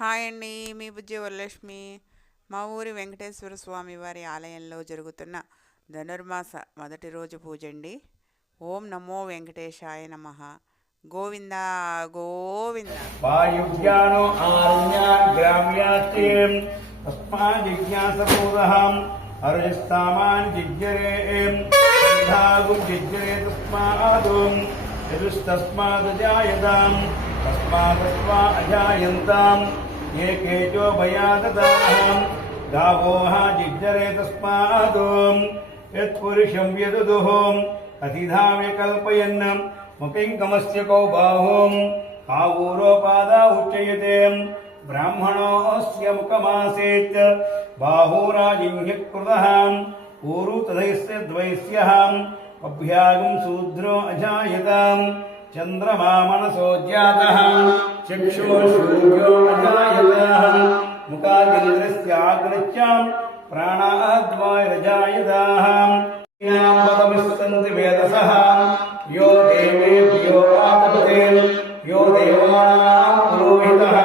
Hi అండి, మీ బుజ్జి వరలక్ష్మి. మా ఊరి వెంకటేశ్వర స్వామి వారి ఆలయంలో జరుగుతున్న ధనుర్మాస మొదటి రోజు పూజ అండి. ఓం నమో వెంకటేశాయ నమః. గోవింద గోవింద. వాయుజ్ఞానో ఆర్యాన్ గ్రామ్యాస్తిం తస్మాత్ జిజ్ఞాసపూర్వహం అరుస్తామాన్ జిజ్ఞరేం ధాగుం జిజ్ఞరే తస్మాదుం యదుస్తస్మాద్ జాయతాం తస్మాదస్వా అజాయంతాం ఏకేజో భయాదతాం గావోః జిజ్ఞరే తస్మాదుం యత్పురుషం యదుదుః అతిధావ్య కల్పయన్ ముఖింకమస్య కౌ బాహుం కావూరోపాదా ఉచ్యతే బ్రాహ్మణోస్య ముఖమాసేత్ బాహూరాజింహ్యకృతః ఊరు తదైస్య ద్వైస్యః అభ్యాగం శూద్రో అజాయతాం చంద్రమా మనసో జాతః చక్షుర్సూర్యో అజాయతః ముఖాగ్నిస్యాగ్నిశ్చాం ప్రాణాద్వాయురజాయతాః పదమిస్తంతి వేదసః यो देवेभ्यो आतपते यो देवानां पुरोहितः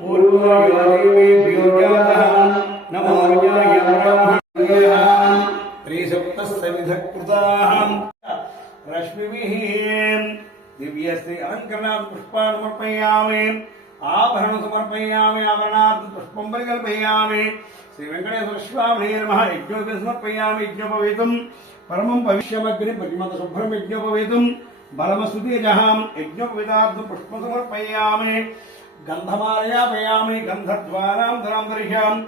पूर्वो यो देवेभ्यो जातः नमो ब्रह्मण्यः त्रिसप्तसविधकृताः रश्मिभिः दिव्यश्री अलङ्करणात् पुष्पान् समर्पयामि आभरणं समर्पयामि आभरणात् पुष्पं परिकल्पयामि श्री वेंकटेश्वर स्वामिने नमः यज्ञोपवीतं समर्पयामि यज्ञोपवीतं परमं भविष्यमग्नि प्रतिमत शुभ्रं यज्ञोपवीतं बलमस्तुतेजहां यज्ञोपवीतार्थं पुष्पं समर्पयामि गन्धमालयापयामि गन्धद्वारां धरां दर्शयामि